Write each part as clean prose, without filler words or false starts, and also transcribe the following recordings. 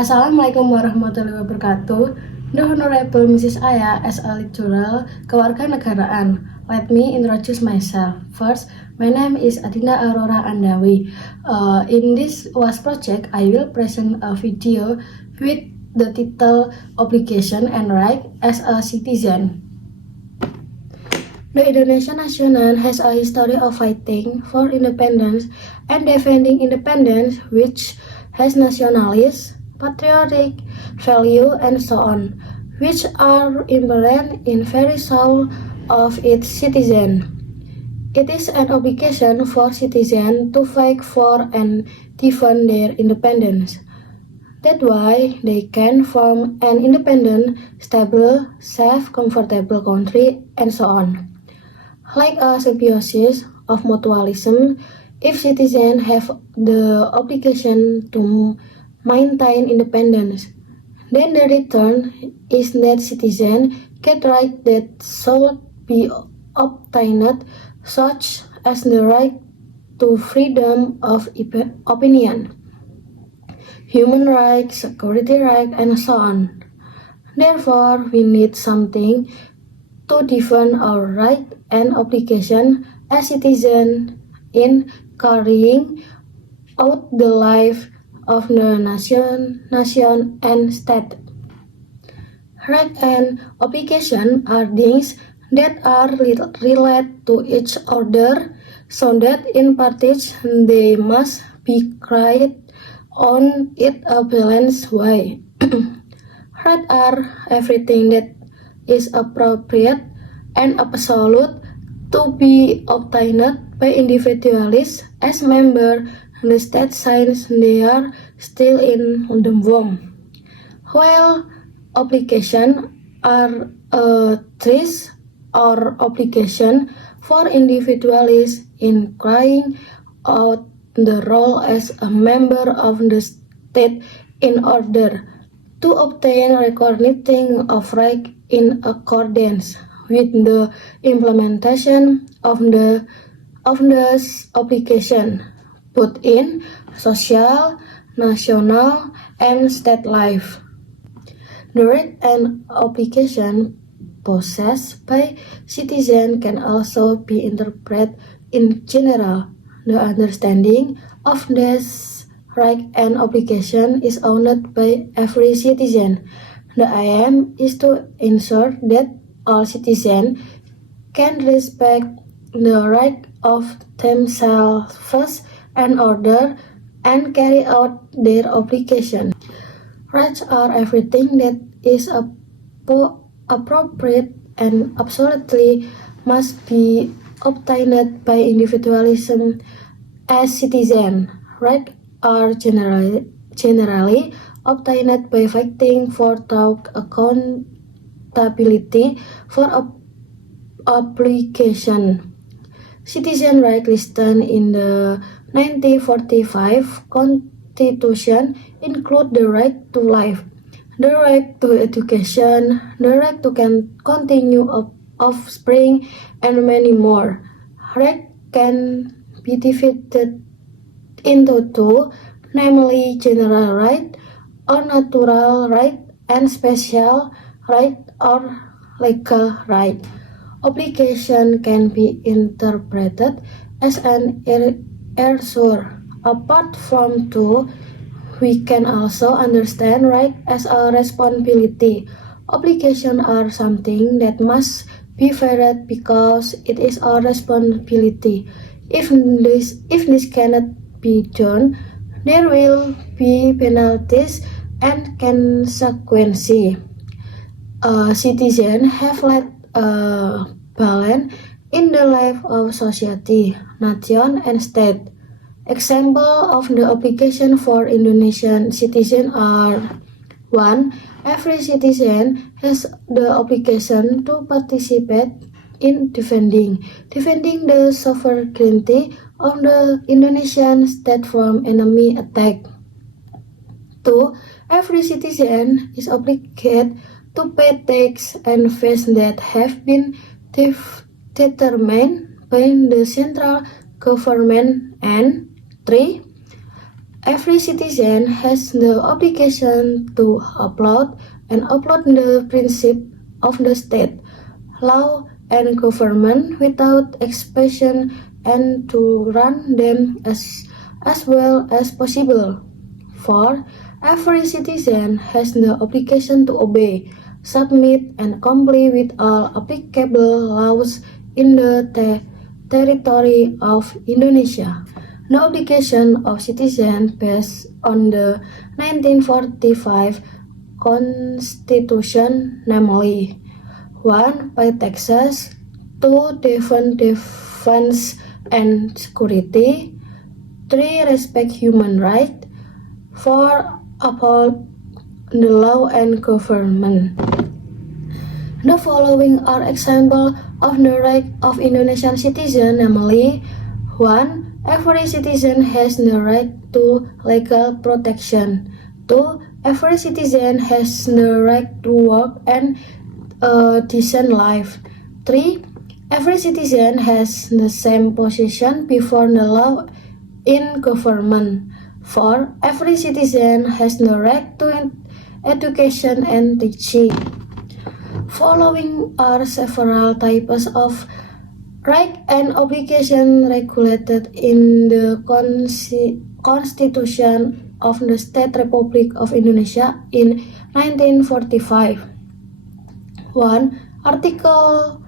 Assalamualaikum warahmatullahi wabarakatuh. The Honorable Mrs. Aya as a lecturer kewarganegaraan. Let me introduce myself. First, my name is Adinda Aurora Andawi. In this WAS project, I will present a video with the title Obligation and Right as a Citizen. The Indonesian nation has a history of fighting for independence and defending independence, which has nationalist, patriotic value, and so on, which are inherent in very soul of its citizen. It is an obligation for citizens to fight for and defend their independence. That's why they can form an independent, stable, safe, comfortable country, and so on. Like a symbiosis of mutualism, if citizens have the obligation to maintain independence, then the return is that citizens get rights that should be obtained, such as the right to freedom of opinion, human rights, security rights, and so on. Therefore, we need something to defend our right and obligation as citizens in carrying out the life of the nation and state. Right and obligation are things that are related to each other, so that in practice they must be carried on in a balanced way. Right are everything that is appropriate and absolute to be obtained by individuals as members the state since they are still in the womb, while obligations are a treat or obligation for individuals in carrying out the role as a member of the state in order to obtain recognition of right in accordance with the implementation of the obligation, both in social, national, and state life. The right and obligation possessed by citizens can also be interpreted in general. The understanding of this right and obligation is owned by every citizen. The aim is to ensure that all citizens can respect the right of themselves and order and carry out their obligation. Rights are everything that is appropriate and absolutely must be obtained by individualism as citizens. Rights are generally obtained by fighting for accountability for obligation. Citizen rights listed in the 1945 Constitution include the right to life, the right to education, the right to continue offspring, and many more. Rights can be divided into two, namely general right or natural right and special right or legal right. Obligation can be interpreted as an error. Apart from two, we can also understand right as a responsibility. Obligations are something that must be felt because it is our responsibility. If this cannot be done, there will be penalties and consequences. Citizens have led a balance in the life of society, nation, and state. Examples of the obligation for Indonesian citizens are 1. Every citizen has the obligation to participate in defending the sovereignty of the Indonesian state from enemy attack. 2. Every citizen is obligated to pay tax and fees that have been determined by the central government. And 3. Every citizen has the obligation to uphold and uphold the principle of the state, law, and government without exception and to run them as well as possible. 4. Every citizen has the obligation to obey, submit, and comply with all applicable laws in the territory of Indonesia. The obligation of citizens based on the 1945 Constitution, namely 1. Pay taxes, 2. Defense and security, 3. Respect human rights, 4. Uphold the law and government. The following are examples of the rights of Indonesian citizens, namely 1. Every citizen has the right to legal protection. 2. Every citizen has the right to work and a decent life. 3. Every citizen has the same position before the law in government. 4. Every citizen has the right to education and teaching. Following are several types of rights and obligations regulated in the Constitution of the State Republic of Indonesia in 1945. 1. Article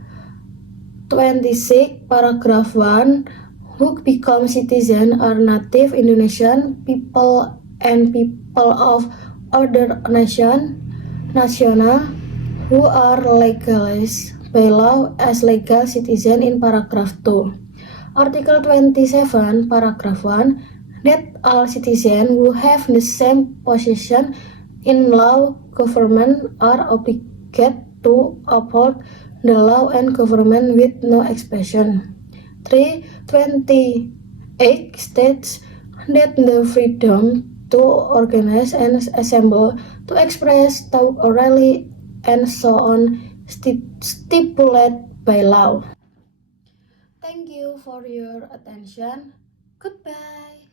26, Paragraph 1. Who become citizens are native Indonesian people and people of other national who are legalized by law as legal citizen in paragraph 2. Article 27, paragraph 1, that all citizens who have the same position in law government are obligated to uphold the law and government with no exception. 328 states that the freedom to organize and assemble, to express, talk orally, and so on stipulated by law. Thank you for your attention. Goodbye.